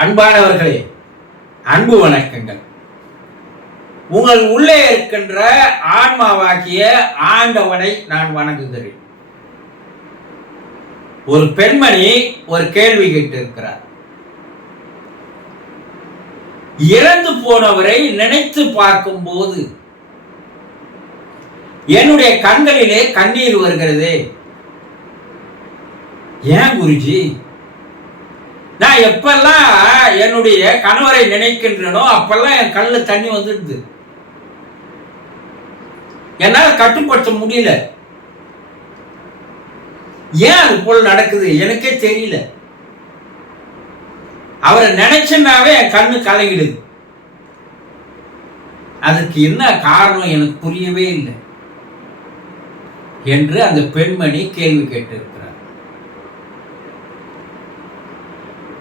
அன்பானவர்களே, அன்பு வணக்கங்கள். உங்கள் உள்ளே இருக்கின்ற ஆன்மாவாகிய ஆண்டவனை நான் வணங்குகிறேன். ஒரு பெண்மணி ஒரு கேள்வி கேட்டிருக்கிறார். இறந்து போனவரை நினைத்து பார்க்கும் போது என்னுடைய கண்களிலே கண்ணீர் வருகிறதே, ஏன் குருஜி? நான் எப்பெல்லாம் என்னுடைய கணவரை நினைக்கின்றனோ அப்பெல்லாம் என் கண்ணுல தண்ணி வந்துடுது. என்னால் கட்டுப்படுத்த முடியல. ஏன் அது போல் நடக்குது எனக்கே தெரியல. அவரை நினைச்சனாவே என் கண்ணு கலங்கிடுது. அதுக்கு என்ன காரணம் எனக்கு புரியவே இல்லை என்று அந்த பெண்மணி கேள்வி கேட்டிருக்கிறார்.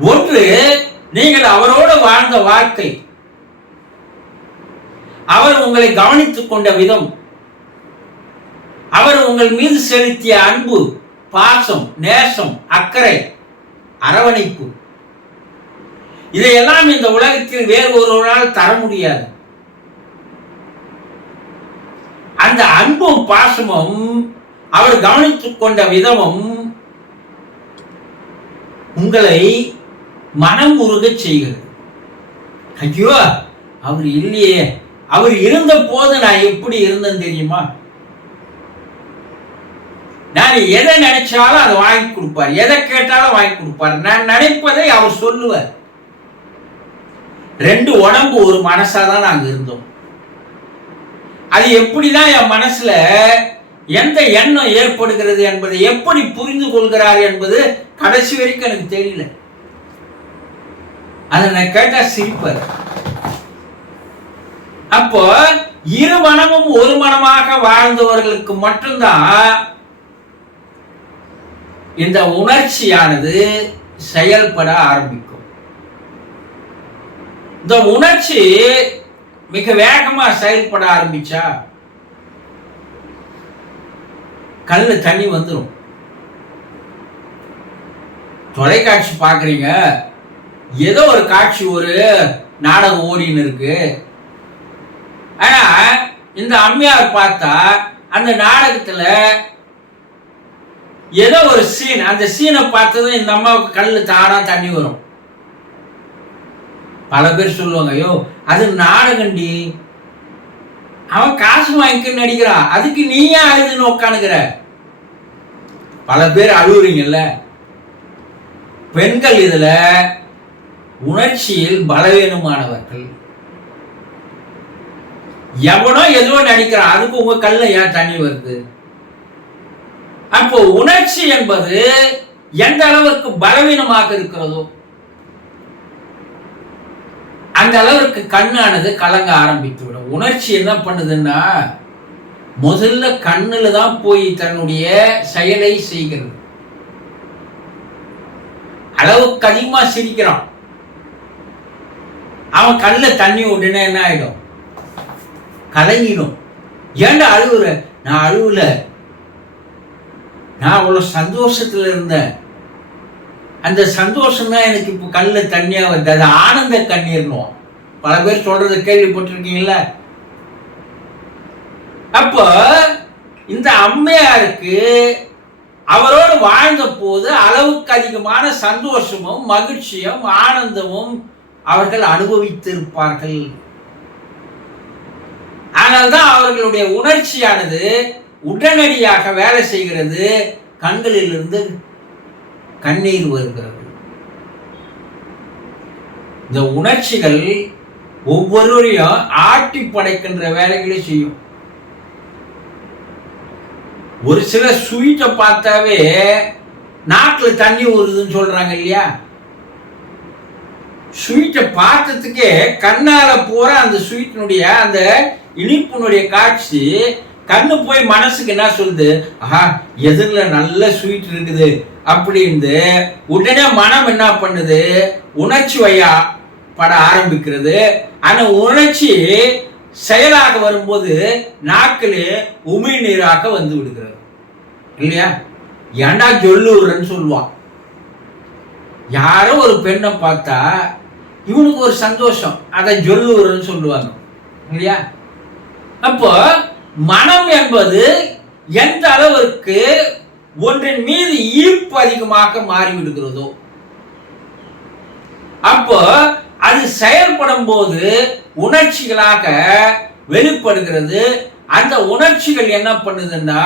ஒன்று, நீங்கள் அவரோடு வாழ்ந்த வாழ்க்கை, அவர் உங்களை கவனித்துக் கொண்ட விதம், அவர் உங்கள் மீது செலுத்திய அன்பு, பாசம், நேசம், அக்கறை, அரவணைப்பு, இதையெல்லாம் இந்த உலகத்தில் வேறு ஒருவரால் தர முடியாது. அந்த அன்பும் பாசமும் அவர் கவனித்துக் கொண்ட விதமும் உங்களை மனம் உருக செய்கிறது. ஐயோ, அவர் இல்லையே, அவர் இருந்த போது நான் எப்படி இருந்தேன் தெரியுமா? நான் எதை நினைச்சாலும் அதை வாங்கி கொடுப்பார், எதை கேட்டாலும் வாங்கி கொடுப்பார், நான் நினைப்பதை அவர் சொல்லுவார். ரெண்டு உடம்பு ஒரு மனசாதான் நாங்க இருந்தோம். அது எப்படிதான் என் மனசுல எந்த எண்ணம் ஏற்படுகிறது என்பதை எப்படி புரிந்து கொள்கிறார் என்பது கடைசி வரைக்கும் எனக்கு தெரியல. அதை நான் கேட்டா சிரிப்பார். அப்போ இரு மனமும் ஒரு மனமாக வாழ்ந்தவர்களுக்கு மட்டும்தான் இந்த உணர்ச்சியானது செயல்பட ஆரம்பிக்கும். இந்த உணர்ச்சி மிக வேகமா செயல்பட ஆரம்பிச்சா கண்ணு தண்ணி வந்துடும். தொலைக்காட்சி பார்க்குறீங்க, ஏதோ ஒரு காட்சி, ஒரு நாடகம் ஓடின்னு இருக்கு. ஆனா இந்த அம்மையார் பார்த்தா அந்த நாடகத்துல ஏதோ ஒரு சீன், அந்த சீனை பார்த்ததும் இந்த அம்மாவுக்கு கண்ணு தானா தண்ணி வரும். பல பேர் சொல்லுவாங்க, ஐயோ அது நாடகண்டி, அவன் காசு வாங்கிக்க நடிக்கிறான், அதுக்கு நீயே அழுதுன்னு உட்காந்துக்கிற. பல பேர் அழுவுறீங்கல்ல. பெண்கள் இதுல உணர்ச்சியில் பலவீனமானவர்கள். எவனோ எதுவோ நடிக்கிறான், அதுக்கு உங்க கல்ல ஏன் தண்ணி வருது? அப்போ உணர்ச்சி என்பது எந்த அளவுக்கு பலவீனமாக இருக்கிறதோ அந்த அளவுக்கு கண்ணானது கலங்க ஆரம்பித்து விடும். உணர்ச்சி என்ன பண்ணுதுன்னா முதல்ல கண்ணுல தான் போய் தன்னுடைய செயலை செய்கிறது. அளவுக்கு அதிகமா சிரிக்கிறான், அவன் கண்ணுல தண்ணி உடனே என்ன ஆயிடும்? கலங்கிடும். ஏன்டா அழுவுற? நான் அழுவல, நான் அவ்வளவு சந்தோஷத்துல இருந்தேன். அந்த சந்தோஷம் தான் எனக்கு இப்ப கண்ணுல தண்ணியா வருது. அது ஆனந்த கண்ணீர்னும் பல பேர் சொல்றதை கேள்விப்பட்டிருக்கீங்களா? அப்போ இந்த அம்மையாருக்கு அவரோடு வாழ்ந்த போது அளவுக்கு அதிகமான சந்தோஷமும் மகிழ்ச்சியும் ஆனந்தமும் அவர்கள் அனுபவித்திருப்பார்கள். ஆனால்தான் அவர்களுடைய உணர்ச்சியானது உடனடியாக வேலை செய்கிறது. கண்களில் இருந்து கண்ணீர் வருகிறது. இந்த உணர்ச்சிகள் ஒவ்வொருவரையும் ஆட்டி படைக்கின்ற வேலைகளை செய்யும். ஒரு சில ஸ்வீட்டை பார்த்தாவே நாக்குல தண்ணி வருதுன்னு சொல்றாங்க இல்லையா? ஸ்வீட்டை பார்த்ததுக்கே கண்ணால போற அந்த ஸ்வீட்டினுடைய அந்த இனிப்பினுடைய காட்சி கண்ணு போய் மனசுக்கு என்ன சொல்லுது? ஆஹா, எதிரில் நல்ல ஸ்வீட் இருக்குது அப்படின்னு உடனே மனம் என்ன பண்ணுது? உணர்ச்சி வையா பட ஆரம்பிக்கிறது. ஆனா உணர்ச்சி செயலாக வரும்போது நாக்கிலே உமிழ்நீராக வந்து விடுகிறது இல்லையா? ஏண்டா சொல்லுறன்னு சொல்லுவான். யாரோ ஒரு பெண்ணை பார்த்தா இவனுக்கு ஒரு சந்தோஷம், அதை ஜொல்லுவர்னு சொல்லுவாங்க இல்லையா? அப்போ மனம் என்பது எந்த அளவிற்கு ஒன்றின் மீது ஈர்ப்பு அதிகமாக மாறிவிடுகிறதோ, அப்போ அது செயல்படும் போது உணர்ச்சிகளாக வெளிப்படுகிறது. அந்த உணர்ச்சிகள் என்ன பண்ணுதுன்னா,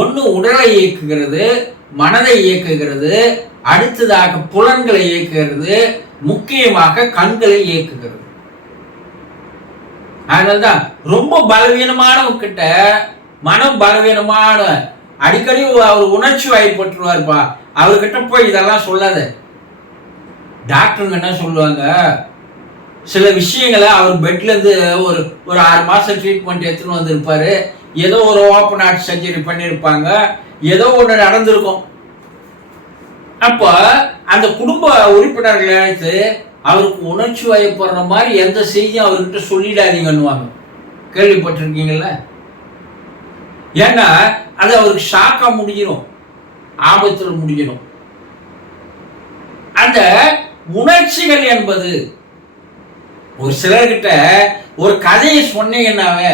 ஒன்று உடலை இயக்குகிறது, மனதை இயக்குகிறது, அடுத்ததாக புலன்களை இயக்குகிறது, முக்கியமாக கண்களை இயக்குகிறது. அதனால்தான் ரொம்ப பலவீனமானவங்க கிட்ட, மனம் பலவீனமான, அடிக்கடி அவர் உணர்ச்சி வாய்ப்பட்டுருவார்ப்பா, அவர்கிட்ட போய் இதெல்லாம் சொல்லாத. டாக்டருங்க என்ன சொல்லுவாங்க, சில விஷயங்களை அவர் பெட்ல இருந்து ஒரு 6 மாசம் ட்ரீட்மெண்ட் எடுத்துன்னு வந்திருப்பாரு, ஏதோ ஒரு ஓப்பன் ஹார்ட் சர்ஜரி பண்ணியிருப்பாங்க, ஏதோ ஒன்று நடந்திருக்கும். அப்போ அந்த குடும்ப உறுப்பினர்கள் நினைத்து அவருக்கு உணர்ச்சி வயப்படுற மாதிரி எந்த செய்தியும் அவர்கிட்ட சொல்லிடாதீங்கன்னுவாங்க. கேள்விப்பட்டிருக்கீங்கல்ல? ஏன்னா அது அவருக்கு ஷாக்கா முடிஞ்சிடும், ஆபத்தில் முடிஞ்சிடும். அந்த உணர்ச்சிகள் என்பது ஒரு சிலர்கிட்ட ஒரு கதையை சொன்னீங்கன்னாவே,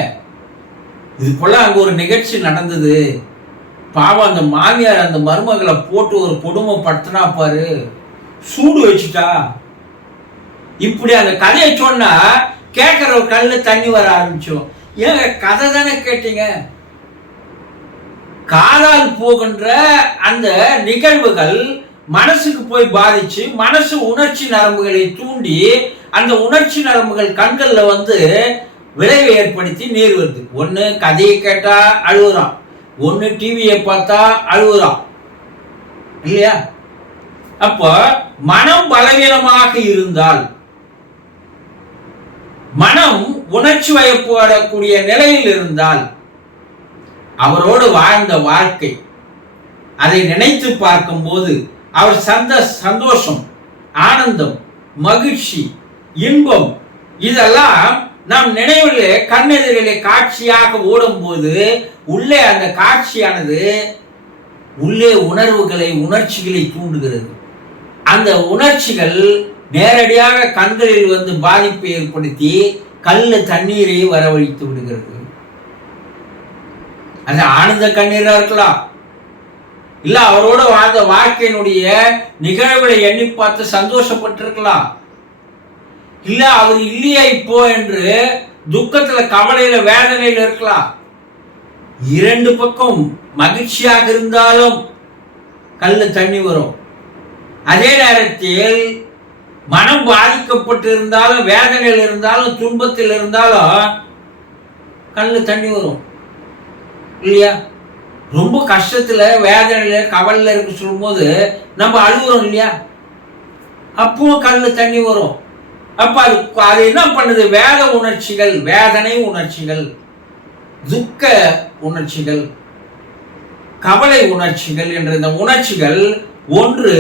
இது போல அங்க ஒரு நிகழ்ச்சி நடந்தது, பாவம் அந்த மாமியார் அந்த மருமகளை போட்டு ஒரு கொடுமைப்படுத்தினா பாரு, சூடு வச்சுட்டா, இப்படி அந்த கதையை சொன்னா கேட்கிற ஒரு கல்ல தண்ணி வர ஆரம்பிச்சோம். ஏங்க கதை தானே கேட்டீங்க? காதால் போகின்ற அந்த நிகழ்வுகள் மனசுக்கு போய் பாதிச்சு, மனசு உணர்ச்சி நரம்புகளை தூண்டி, அந்த உணர்ச்சி நரம்புகள் கண்கள்ல வந்து விளைவை ஏற்படுத்தி நீர் வருது. ஒண்ணு கதையை கேட்டா அழுகுறான், ஒண்ணு டிவியை பார்த்தா அழுகுறான் இல்லையா? அப்போ மனம் பலவீனமாக இருந்தால், மனம் உணர்ச்சி வயப்படக்கூடிய நிலையில் இருந்தால், அவரோடு வாழ்ந்த வாழ்க்கை அதை நினைத்து பார்க்கும் போது அவர் சந்தோஷம், ஆனந்தம், மகிழ்ச்சி, இன்பம் இதெல்லாம் நம் நினைவிலே கண்ணெதிரிலே காட்சியாக ஓடும் போது உள்ளே அந்த காட்சியானது உள்ளே உணர்வுகளை, உணர்ச்சிகளை தூண்டுகிறது. அந்த உணர்ச்சிகள் நேரடியாக கண்களில் வந்து பாதிப்பை ஏற்படுத்தி கல்ல தண்ணீரை வரவழைத்து விடுகிறது. அது ஆனந்த கண்ணீரா இருக்கலாம், இல்ல அவரோட வாழ்ந்த வாழ்க்கையினுடைய நிகழ்வுகளை எண்ணி பார்த்து சந்தோஷப்பட்டிருக்கலாம், இல்ல அவர் இல்லையா இப்போ என்று துக்கத்துல, கவலையில, வேதனையில இருக்கலாம். இரண்டு பக்கம் மகிழ்ச்சியாக இருந்தாலும் கல்ல தண்ணி வரும். அதே நேரத்தில் மனம் பாதிக்கப்பட்டு இருந்தாலும், வேதனையில் இருந்தாலும், துன்பத்தில் இருந்தாலும் கல்ல தண்ணி வரும் இல்லையா? ரொம்ப கஷ்டத்துல, வேதனையில, கவலையில இருக்கு சொல்லும் போது நம்ம அழுகுறோம் இல்லையா? அப்பவும் கல்ல தண்ணி வரும். அப்ப அது என்ன பண்ணுது? வேத உணர்ச்சிகள், வேதனை உணர்ச்சிகள், துக்க உணர்ச்சிகள், கவலை உணர்ச்சிகள் என்ற இந்த உணர்ச்சிகள் ஒன்று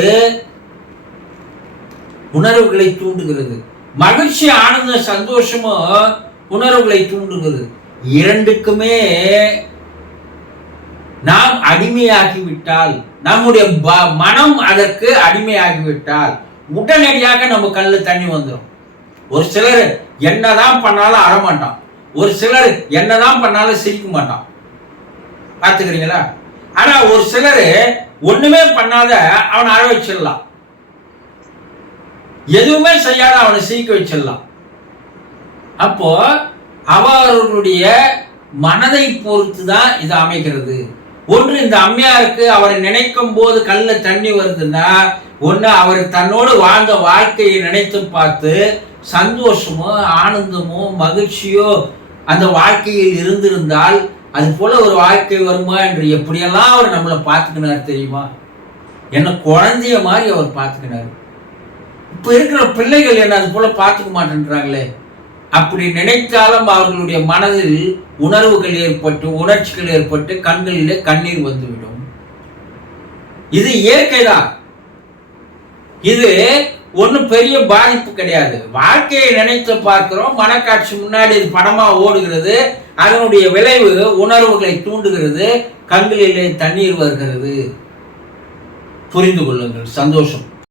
உணர்வுகளை தூண்டுகிறது. மகிழ்ச்சி, ஆனந்த, சந்தோஷமும் உணர்வுகளை தூண்டுகிறது. இரண்டுக்குமே நாம் அடிமையாகிவிட்டால், நம்முடைய மனம் அதற்கு அடிமையாகிவிட்டால் உடனடியாக நம்ம கல்ல தண்ணி வந்துடும். ஒரு சிலர் என்னதான் பண்ணாலும் அழமாட்டான், ஒரு சிலர் என்னதான் பண்ணாலும் சிரிக்க மாட்டான், பார்த்துக்கிறீங்களா? ஆனா ஒரு சிலர் ஒண்ணுமே பண்ணாத அவனை அழ வச்சிடலாம், எதுவுமே செய்யாத அவனை சிரிக்க வச்சிடலாம். அப்போ அவர்களுடைய மனதை பொறுத்து தான் இது அமைகிறது. ஒன்று, இந்த அம்மையாருக்கு அவரை நினைக்கும் போது கல்ல தண்ணி வருதுன்னா, ஒன்று அவர் தன்னோடு வாழ்ந்த வாழ்க்கையை நினைத்து பார்த்து சந்தோஷமோ, ஆனந்தமோ, மகிழ்ச்சியோ அந்த வாழ்க்கையில் இருந்திருந்தால் அது போல ஒரு வாழ்க்கை வருமா என்று எப்படியெல்லாம் அவர் நம்மளை பார்த்துக்கினார் தெரியுமா? என்ன குழந்தைய மாதிரி அவர் பார்த்துக்கினார். இப்ப இருக்கிற பிள்ளைகள் என்ன அது போல பார்த்துக்க மாட்டேன்றாங்களே. அப்படி நினைத்தாலும் அவர்களுடைய மனதில் உணர்வுகள் ஏற்பட்டு, உணர்ச்சிகள் ஏற்பட்டு கண்களிலே கண்ணீர் வந்துவிடும். இது இயற்கைதான், இது ஒன்றும் பெரிய பாதிப்பு கிடையாது. வாழ்க்கையை நினைத்து பார்க்கிறோம், மனக்காட்சி முன்னாடி இது படமா ஓடுகிறது, அதனுடைய விளைவு உணர்வுகளை தூண்டுகிறது, கண்களிலே தண்ணீர் வருகிறது. புரிந்து கொள்ளுங்கள். சந்தோஷம்.